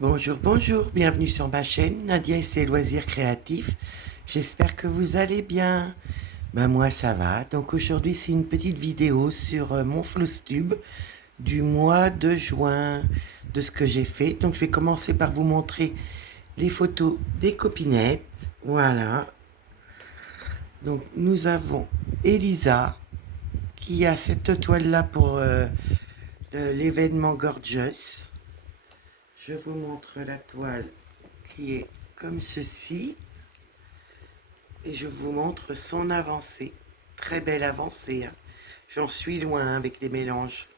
Bonjour, bonjour, bienvenue sur ma chaîne Nadia et ses loisirs créatifs. J'espère que vous allez bien. Ben moi ça va. Donc aujourd'hui c'est une petite vidéo sur mon Flowstube du mois de juin, de ce que j'ai fait. Donc je vais commencer par vous montrer les photos des copinettes. Voilà. Donc nous avons Elisa qui a cette toile là pour l'événement Gorgeous. Je vous montre la toile qui est comme ceci et je vous montre son avancée. Très belle avancée, hein. J'en suis loin avec les mélanges.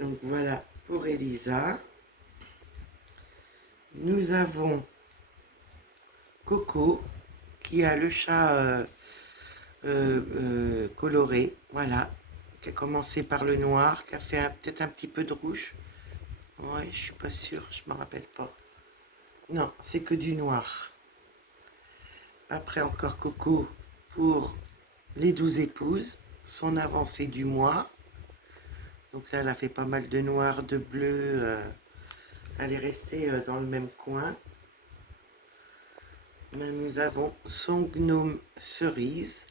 Donc voilà pour Elisa. Nous avons Coco qui a le chat coloré, voilà, qui a commencé par le noir, qui a fait peut-être un petit peu de rouge. Ouais, je suis pas sûre, je me rappelle pas. Non, c'est que du noir. Après encore Coco pour les 12 épouses, son avancée du mois. Donc là, elle a fait pas mal de noir, de bleu. Elle est restée dans le même coin. Là, nous avons son gnome cerise.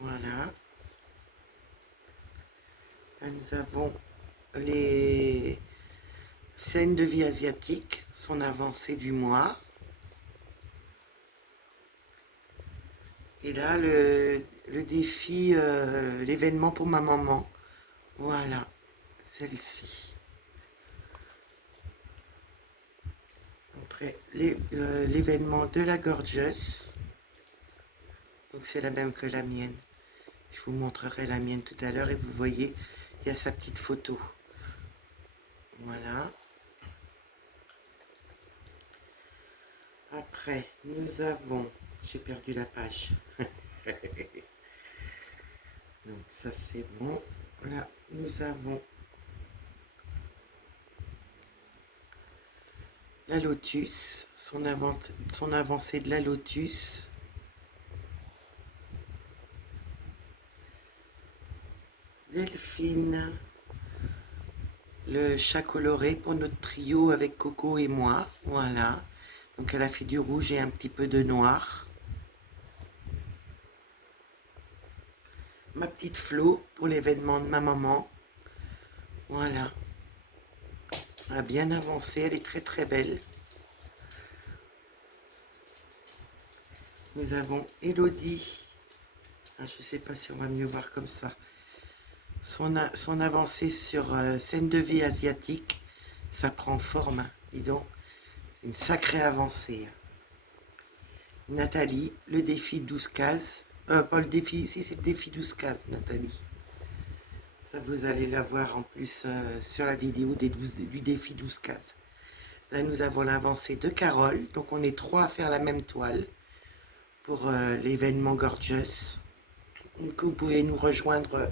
Voilà. Là, nous avons les scènes de vie asiatique, son avancée du mois. Et là, le défi, l'événement pour ma maman. Voilà, celle-ci. Après, l'événement de la Gorgeous. Donc c'est la même que la mienne. Je vous montrerai la mienne tout à l'heure et vous voyez, il y a sa petite photo. Voilà. Après, nous avons... J'ai perdu la page. Donc ça c'est bon. Là, nous avons la lotus, son avancée de la lotus. Delphine, le chat coloré pour notre trio avec Coco et moi. Voilà. Donc elle a fait du rouge et un petit peu de noir. Ma petite Flo pour l'événement de ma maman. Voilà. Elle a bien avancé, elle est très très belle. Nous avons Elodie. Ah, je ne sais pas si on va mieux voir comme ça. Son avancée sur scène de vie asiatique, ça prend forme, hein. Dis donc, c'est une sacrée avancée. Nathalie, le défi 12 cases. Pas le défi, si c'est le défi 12 cases, Nathalie. Ça, vous allez la voir en plus sur la vidéo du défi 12 cases. Là, nous avons l'avancée de Carole. Donc, on est 3 à faire la même toile pour l'événement Gorgeous. Donc, vous pouvez nous rejoindre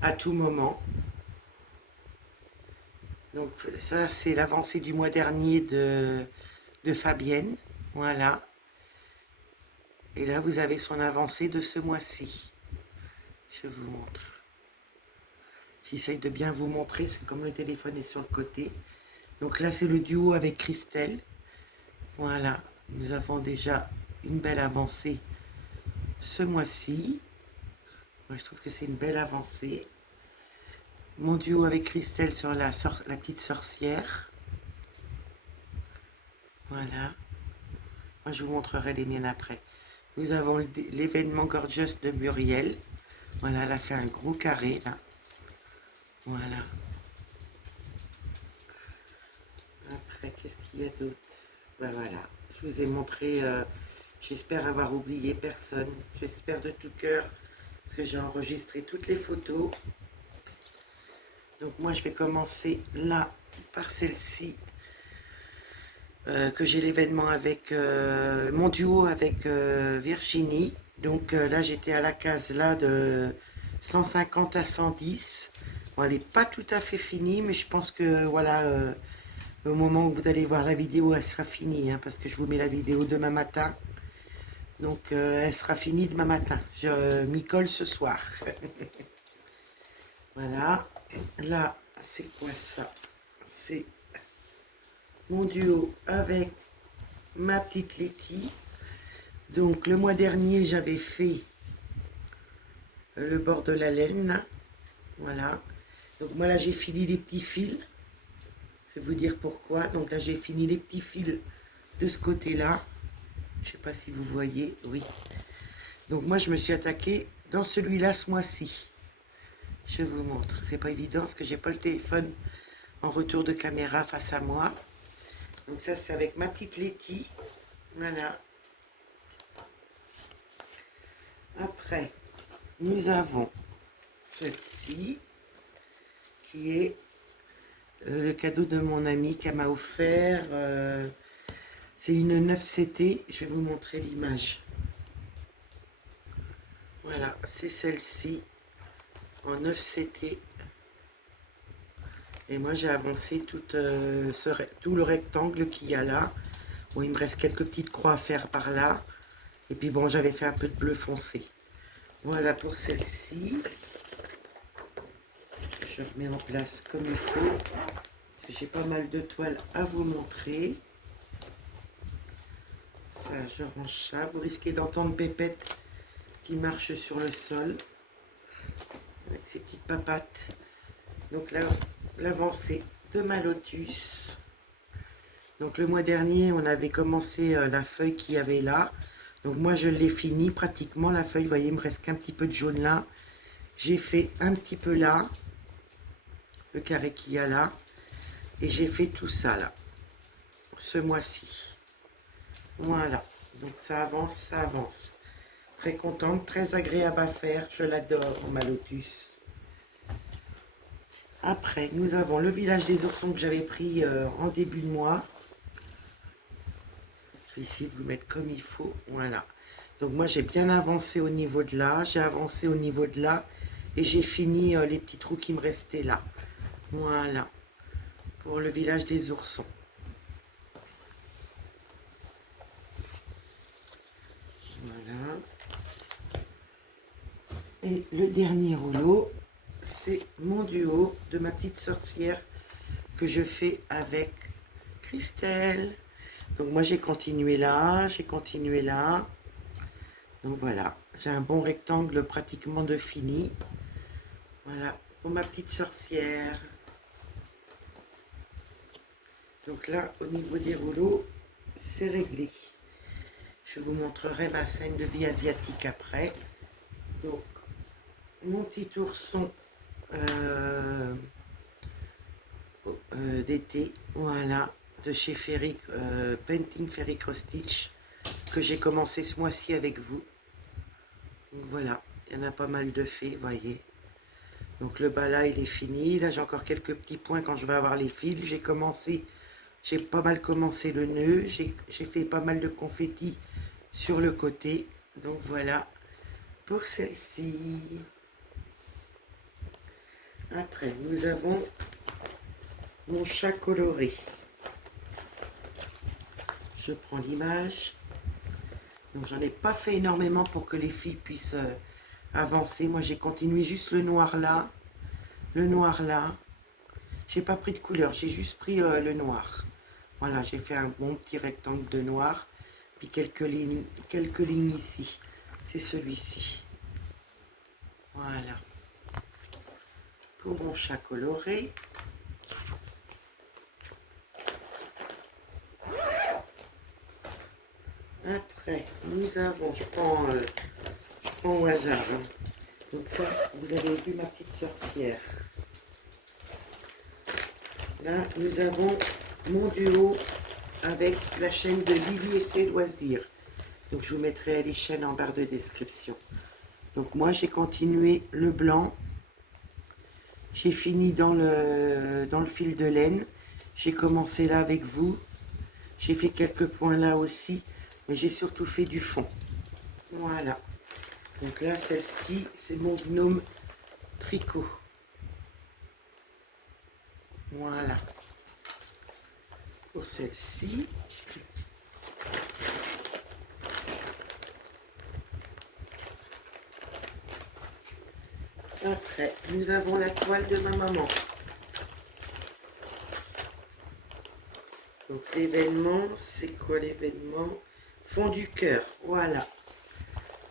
à tout moment. Donc, ça, c'est l'avancée du mois dernier de Fabienne. Voilà. Et là, vous avez son avancée de ce mois-ci. Je vous montre. J'essaye de bien vous montrer, parce que comme le téléphone est sur le côté. Donc là, c'est le duo avec Christelle. Voilà. Nous avons déjà une belle avancée ce mois-ci. Moi, je trouve que c'est une belle avancée. Mon duo avec Christelle sur la petite sorcière. Voilà. Moi, je vous montrerai les miennes après. Nous avons l'événement Gorgeous de Muriel. Voilà, elle a fait un gros carré, là. Voilà. Après, qu'est-ce qu'il y a d'autre? Ben voilà, je vous ai montré, j'espère avoir oublié personne. J'espère de tout cœur, parce que j'ai enregistré toutes les photos. Donc moi, je vais commencer là, par celle-ci. Que j'ai l'événement avec mon duo avec Virginie. Donc là, j'étais à la case là de 150 à 110. Bon, elle n'est pas tout à fait finie, mais je pense que voilà, au moment où vous allez voir la vidéo, elle sera finie, hein, parce que je vous mets la vidéo demain matin. Donc elle sera finie demain matin. Je m'y colle ce soir. Voilà. Là, c'est quoi ça? c'est mon duo avec ma petite Letty. Donc le mois dernier, j'avais fait le bord de la laine. Voilà. Donc moi là, j'ai fini les petits fils. Je vais vous dire pourquoi. Donc là, j'ai fini les petits fils de ce côté-là. Je ne sais pas si vous voyez. Oui. Donc moi, je me suis attaquée dans celui-là ce mois-ci. Je vous montre. C'est pas évident parce que j'ai pas le téléphone en retour de caméra face à moi. Donc ça, c'est avec ma petite Letty. Voilà. Après, nous avons celle-ci qui est le cadeau de mon ami qu'elle m'a offert. C'est une 9CT. Je vais vous montrer l'image. Voilà, c'est celle-ci en 9CT. Et moi, j'ai avancé tout le rectangle qu'il y a là. Bon, il me reste quelques petites croix à faire par là. Et puis bon, j'avais fait un peu de bleu foncé. Voilà pour celle-ci. Je remets en place comme il faut. Parce que j'ai pas mal de toiles à vous montrer. Ça, je range ça. Vous risquez d'entendre Pépette qui marche sur le sol. Avec ses petites papates. Donc là, l'avancée de ma lotus. Donc le mois dernier, on avait commencé la feuille qu'il y avait là. Donc moi, je l'ai fini pratiquement la feuille. Vous voyez, il me reste qu'un petit peu de jaune là. J'ai fait un petit peu là, le carré qu'il y a là. Et j'ai fait tout ça là, ce mois-ci. Voilà. Donc ça avance, ça avance. Très contente, très agréable à faire. Je l'adore, ma lotus. Après, nous avons le village des oursons que j'avais pris en début de mois. Je vais essayer de vous mettre comme il faut. Voilà. Donc moi, j'ai bien avancé au niveau de là. J'ai avancé au niveau de là. Et j'ai fini les petits trous qui me restaient là. Voilà. Pour le village des oursons. Voilà. Et le dernier rouleau, c'est mon duo de ma petite sorcière que je fais avec Christelle. Donc moi j'ai continué là, j'ai continué là. Donc voilà, j'ai un bon rectangle pratiquement de fini. Voilà, pour ma petite sorcière. Donc là, au niveau des rouleaux, c'est réglé. Je vous montrerai ma scène de vie asiatique après. Donc, mon petit ourson d'été, voilà, de chez Painting Fairy Cross Stitch, que j'ai commencé ce mois-ci avec vous. Donc voilà, il y en a pas mal de faits, voyez. Donc le bas là, il est fini. Là, j'ai encore quelques petits points quand je vais avoir les fils. J'ai pas mal commencé le nœud. J'ai fait pas mal de confettis sur le côté. Donc voilà pour celle-ci. Après, nous avons mon chat coloré. Je prends l'image. Donc j'en ai pas fait énormément pour que les filles puissent avancer. Moi j'ai continué juste le noir là. Le noir là. J'ai pas pris de couleur, j'ai juste pris le noir. Voilà, j'ai fait un bon petit rectangle de noir. Puis quelques lignes ici. C'est celui-ci. Voilà. Pour mon chat coloré. Après, nous avons, je prends au hasard. Hein. Donc ça, vous avez vu ma petite sorcière. Là, nous avons mon duo avec la chaîne de Lily et ses loisirs. Donc je vous mettrai les chaînes en barre de description. Donc moi, j'ai continué le blanc. J'ai fini dans le fil de laine. J'ai commencé là avec vous. J'ai fait quelques points là aussi. Mais j'ai surtout fait du fond. Voilà. Donc là, celle-ci, c'est mon gnome tricot. Voilà. Pour celle-ci. Après, nous avons la toile de ma maman. Donc l'événement, c'est quoi l'événement? Fond du cœur, voilà.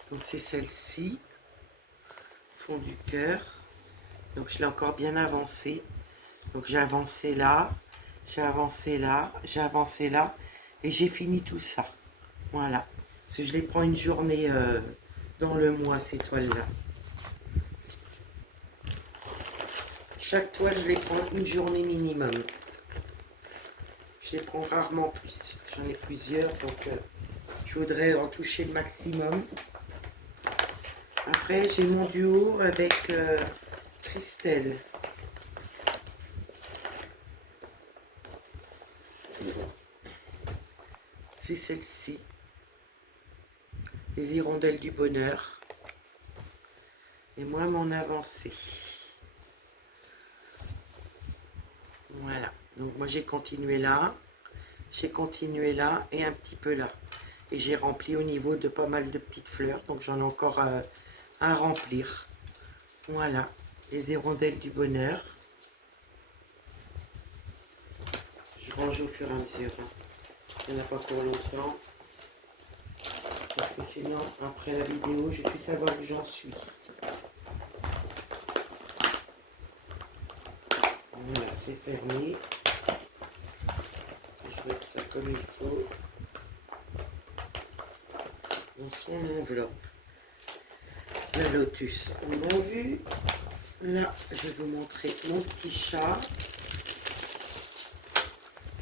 Donc c'est celle-ci, fond du cœur. Donc je l'ai encore bien avancé. Donc j'ai avancé là, j'ai avancé là, j'ai avancé là. Et j'ai fini tout ça. Voilà. Parce que je les prends une journée dans le mois, ces toiles-là. Chaque toile, je les prends une journée minimum. Je les prends rarement plus, parce que j'en ai plusieurs, donc je voudrais en toucher le maximum. Après, j'ai mon duo avec Christelle. C'est celle-ci. Les hirondelles du bonheur. Et moi, mon avancée. Voilà. Donc moi, j'ai continué là. J'ai continué là et un petit peu là. Et j'ai rempli au niveau de pas mal de petites fleurs. Donc j'en ai encore à remplir. Voilà. Les hirondelles du bonheur. Je range au fur et à mesure. Il n'y en a pas pour longtemps. Parce que sinon, après la vidéo, je vais plus savoir où j'en suis. Voilà, c'est fermé. Je vais mettre ça comme il faut. Dans son enveloppe. La lotus, on l'a vu. Là, je vais vous montrer mon petit chat.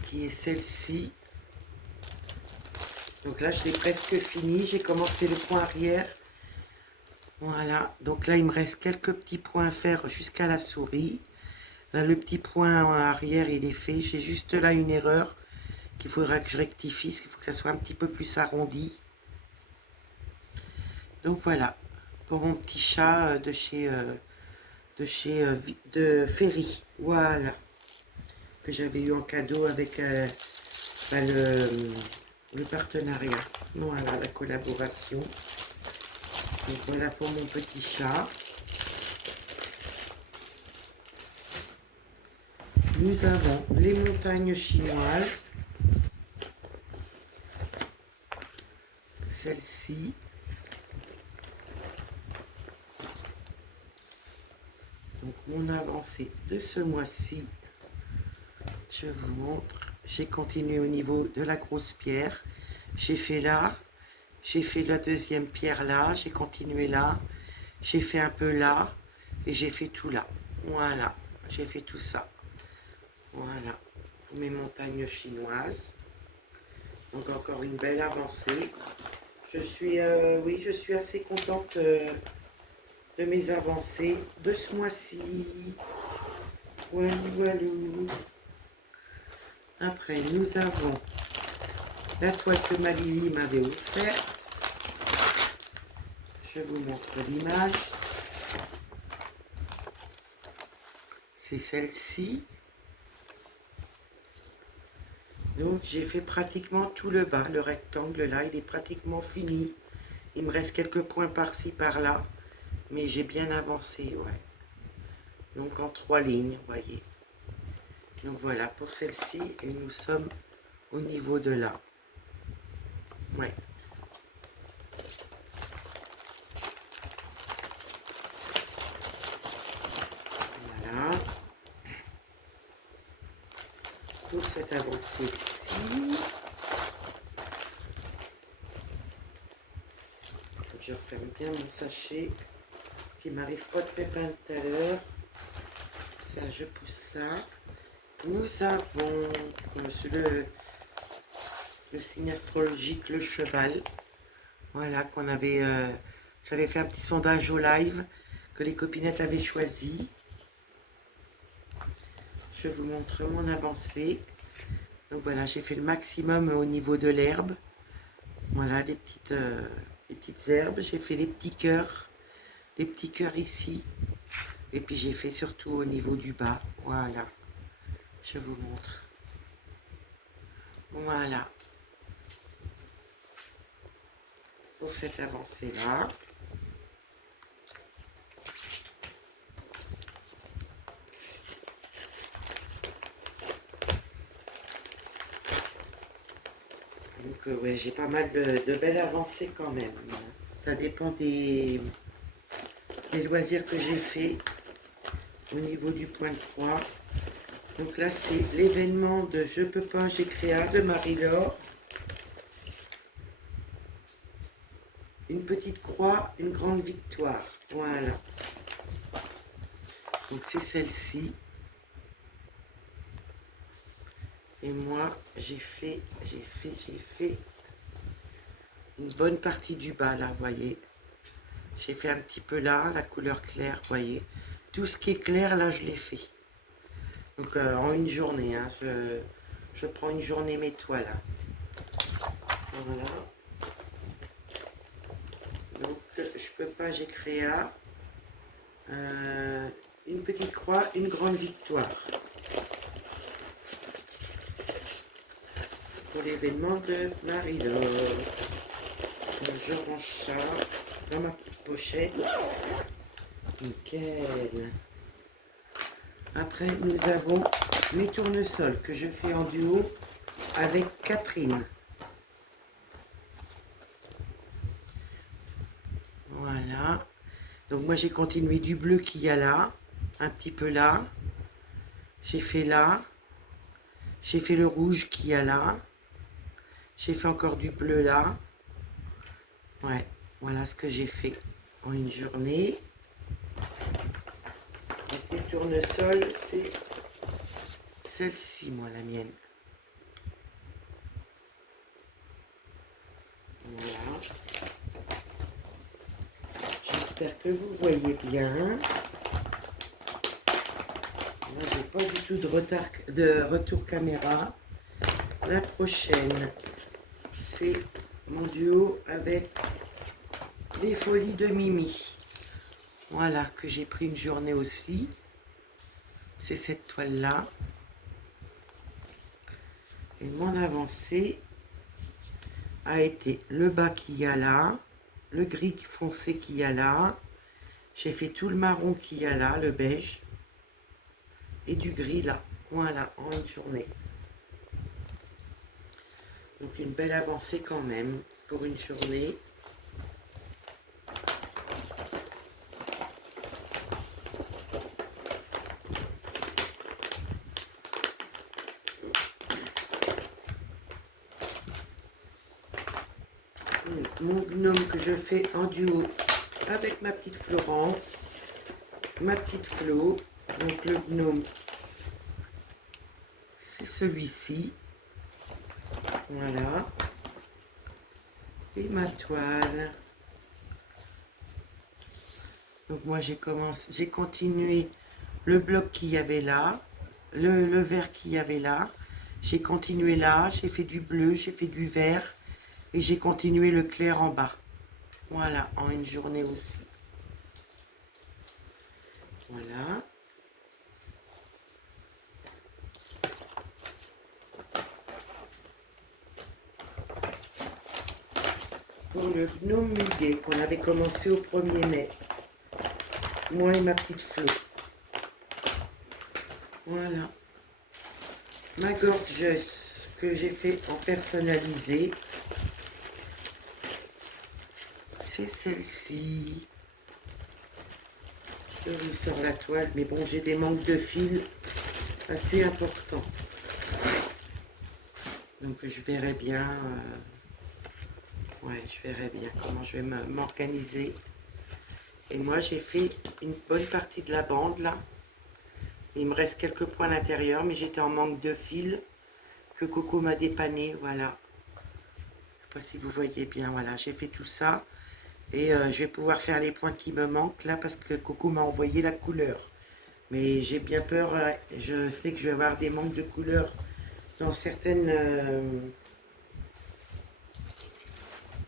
Qui est celle-ci. Donc là, je l'ai presque fini. J'ai commencé le point arrière. Voilà. Donc là, il me reste quelques petits points à faire jusqu'à la souris. Là, le petit point en arrière, il est fait. J'ai juste là une erreur qu'il faudra que je rectifie. Parce qu'il faut que ça soit un petit peu plus arrondi. Donc voilà. Pour mon petit chat de Ferry. Voilà. Que j'avais eu en cadeau avec bah, le partenariat. Voilà, la collaboration. Donc voilà pour mon petit chat. Nous avons les montagnes chinoises. Celle-ci. Donc mon avancée de ce mois-ci. Je vous montre. J'ai continué au niveau de la grosse pierre. J'ai fait là. J'ai fait la deuxième pierre là. J'ai continué là. J'ai fait un peu là. Et j'ai fait tout là. Voilà. J'ai fait tout ça. Voilà. Pour mes montagnes chinoises. Donc encore une belle avancée. Je suis, oui, je suis assez contente de mes avancées de ce mois-ci. Voilà, voilà. Après, nous avons la toile que ma Lily m'avait offerte. Je vous montre l'image. C'est celle-ci. Donc, j'ai fait pratiquement tout le bas. Le rectangle, là, il est pratiquement fini. Il me reste quelques points par-ci, par-là. Mais j'ai bien avancé, ouais. Donc, en 3 lignes, vous voyez. Donc, voilà pour celle-ci. Et nous sommes au niveau de là. Ouais. Voilà. Pour cette avancée-ci. Je referme bien mon sachet. Qui m'arrive pas de pépin tout à l'heure. Ça, je pousse ça. Nous avons le signe astrologique, le cheval. Voilà, qu'on avait... j'avais fait un petit sondage au live que les copinettes avaient choisi. Je vous montre mon avancée. Donc voilà, j'ai fait le maximum au niveau de l'herbe. Voilà, des petites herbes. J'ai fait les petits cœurs. Des petits cœurs ici. Et puis j'ai fait surtout au niveau du bas. Voilà. Je vous montre. Voilà. Pour cette avancée-là. Donc ouais, j'ai pas mal de belles avancées quand même. Ça dépend des loisirs que j'ai fait au niveau du point de croix. Donc là, c'est l'événement de Je peux pas, j'ai créa de Marie-Laure. Une petite croix, une grande victoire. Voilà. Donc c'est celle-ci. Et moi, j'ai fait une bonne partie du bas, là, vous voyez. J'ai fait un petit peu là, la couleur claire, vous voyez. Tout ce qui est clair, là, je l'ai fait. Donc en une journée, hein, je prends une journée mes toiles. Voilà. Donc je peux pas, j'ai créé une petite croix, une grande victoire. Pour l'événement de Marie-Laure. Je range ça dans ma petite pochette. Nickel. Après, nous avons mes tournesols que je fais en duo avec Catherine. Voilà. Donc moi, j'ai continué du bleu qu'il y a là, un petit peu là. J'ai fait là. J'ai fait le rouge qu'il y a là. J'ai fait encore du bleu là. Ouais, voilà ce que j'ai fait en une journée. Les tournesols, c'est celle-ci, moi, la mienne. Voilà. J'espère que vous voyez bien. Moi, j'ai pas du tout de retour caméra. La prochaine, c'est mon duo avec les folies de Mimi. Voilà, que j'ai pris une journée aussi. C'est cette toile-là. Et mon avancée a été le bas qu'il y a là, le gris foncé qu'il y a là. J'ai fait tout le marron qu'il y a là, le beige. Et du gris là. Voilà, en une journée. Donc une belle avancée quand même pour une journée. Mon gnome que je fais en duo avec ma petite Florence, ma petite Flo. Donc le gnome, c'est celui-ci. Voilà. Et ma toile. Donc moi j'ai continué le bloc qu'il y avait là, le vert qu'il y avait là. J'ai continué là, j'ai fait du bleu, j'ai fait du vert et j'ai continué le clair en bas. Voilà, en une journée aussi. Voilà. Pour le gnome muguet qu'on avait commencé au 1er mai. Moi et ma petite Flo. Voilà. Ma gorgeuse que j'ai fait en personnalisé. C'est celle-ci. Je vous sors la toile, mais bon, j'ai des manques de fil assez importants. Donc je verrai bien, ouais, je verrai bien comment je vais m'organiser. Et moi, j'ai fait une bonne partie de la bande là. Il me reste quelques points à l'intérieur, mais j'étais en manque de fil que Coco m'a dépanné, voilà. Je ne sais pas si vous voyez bien, voilà, j'ai fait tout ça. Et je vais pouvoir faire les points qui me manquent là parce que Coco m'a envoyé la couleur. Mais j'ai bien peur, je sais que je vais avoir des manques de couleur dans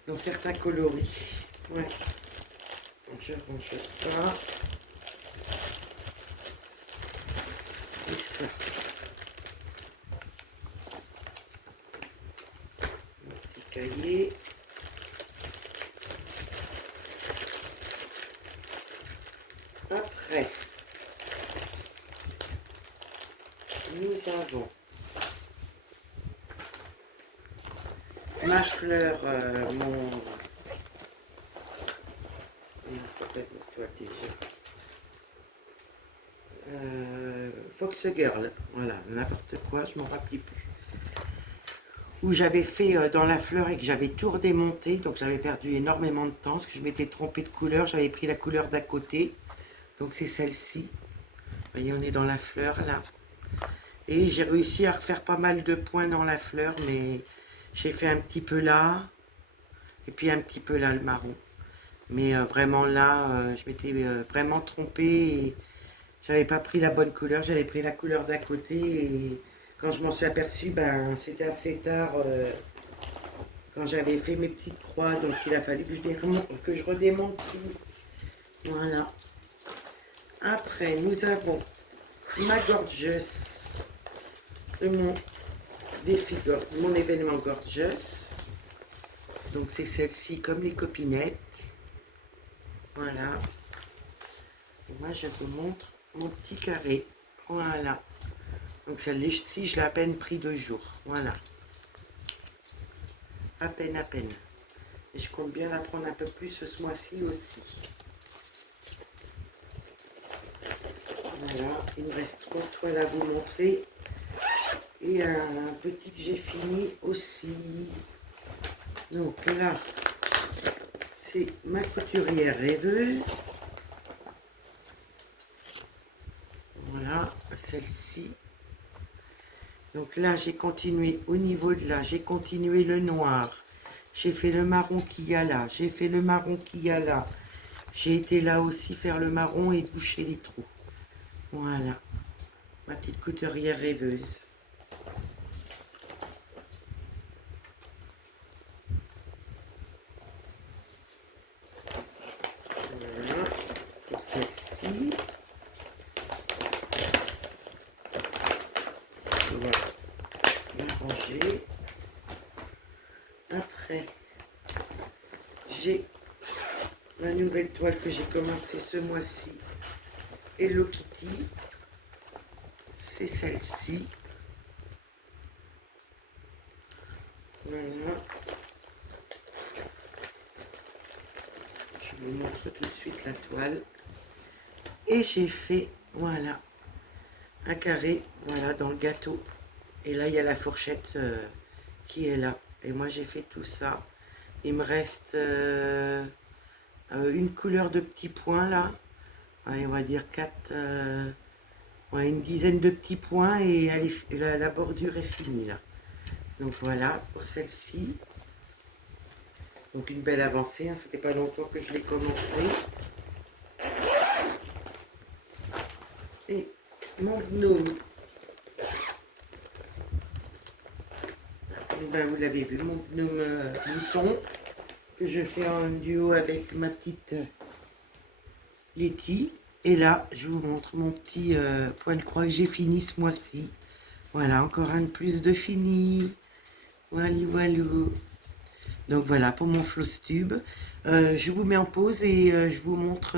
dans certains coloris. Ouais. Donc je range ça. Et ça. Mon petit cahier. Après, nous avons ma fleur, mon... Comment ça s'appelle notre toile déjà? Fox Girl, voilà, n'importe quoi, je m'en rappelais plus. Où j'avais fait dans la fleur et que j'avais tout redémonté, donc j'avais perdu énormément de temps, parce que je m'étais trompée de couleur, j'avais pris la couleur d'à côté, donc c'est celle-ci. Vous voyez, on est dans la fleur là. Et j'ai réussi à refaire pas mal de points dans la fleur, mais j'ai fait un petit peu là, et puis un petit peu là le marron. Mais vraiment là, je m'étais vraiment trompée et j'avais pas pris la bonne couleur, j'avais pris la couleur d'à côté et quand je m'en suis aperçue, ben c'était assez tard quand j'avais fait mes petites croix, donc il a fallu que je redémonte tout. Voilà. Après, nous avons ma Gorgeous, mon défi, mon événement Gorgeous. Donc c'est celle-ci comme les copinettes. Voilà. Et moi je vous montre mon petit carré. Voilà. Donc celle-ci, je l'ai à peine pris 2 jours. Voilà. À peine, à peine. Et je compte bien la prendre un peu plus ce mois-ci aussi. Voilà. Il me reste 3 toiles à vous montrer. Et un petit que j'ai fini aussi. Donc là, c'est ma couturière rêveuse. Voilà, celle-ci. Donc là, j'ai continué au niveau de là, j'ai continué le noir. J'ai fait le marron qu'il y a là. J'ai fait le marron qu'il y a là. J'ai été là aussi faire le marron et boucher les trous. Voilà, ma petite couturière rêveuse. Voilà, pour celle-ci. On va la ranger. Après, j'ai la nouvelle toile que j'ai commencé ce mois-ci. Hello Kitty. C'est celle-ci. Voilà. Je vous montre tout de suite la toile. Et j'ai fait, voilà, un carré, voilà, dans le gâteau. Et là, il y a la fourchette qui est là. Et moi, j'ai fait tout ça. Il me reste une couleur de petits points, là. Allez, on va dire 4, ouais, une dizaine de petits points. Et la bordure est finie, là. Donc, voilà, pour celle-ci. Donc, une belle avancée. Hein, ça fait pas longtemps que je l'ai commencé. Et mon gnome. Ben, vous l'avez vu, mon gnome mouton que je fais en duo avec ma petite Letty. Et là, je vous montre mon petit point de croix que j'ai fini ce mois-ci. Voilà, encore un de plus de fini. Voilà, voilà. Donc voilà pour mon Flosstube. Je vous mets en pause et je vous montre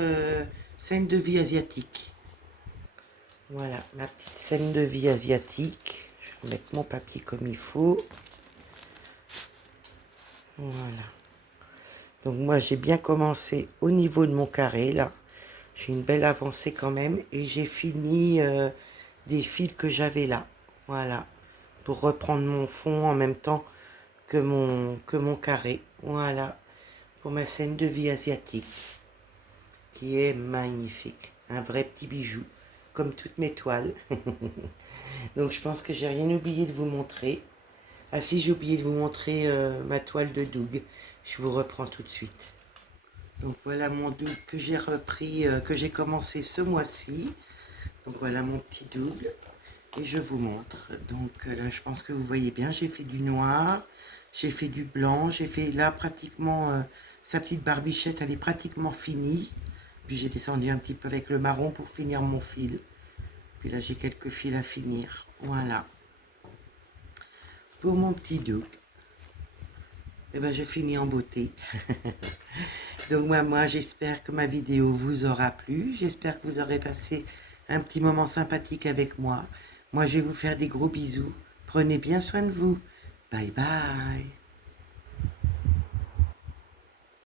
scène de vie asiatique. Voilà, ma petite scène de vie asiatique. Je vais mettre mon papier comme il faut. Voilà. Donc moi j'ai bien commencé au niveau de mon carré là. J'ai une belle avancée quand même et j'ai fini des fils que j'avais là. Voilà. Pour reprendre mon fond en même temps que mon carré. Voilà. Pour ma scène de vie asiatique. Qui est magnifique. Un vrai petit bijou. Comme toutes mes toiles. Donc je pense que j'ai rien oublié de vous montrer. Ah si, j'ai oublié de vous montrer ma toile de Doug. Je vous reprends tout de suite. Donc voilà mon Doug que j'ai repris, que j'ai commencé ce mois-ci. Donc voilà mon petit Doug. Et je vous montre. Donc là, je pense que vous voyez bien, j'ai fait du noir, j'ai fait du blanc, j'ai fait là pratiquement sa petite barbichette, elle est pratiquement finie. Puis j'ai descendu un petit peu avec le marron pour finir mon fil. Puis là, j'ai quelques fils à finir. Voilà. Pour mon petit Doug. Et ben, je finis en beauté. Donc moi j'espère que ma vidéo vous aura plu. J'espère que vous aurez passé un petit moment sympathique avec moi. Moi, je vais vous faire des gros bisous. Prenez bien soin de vous. Bye bye.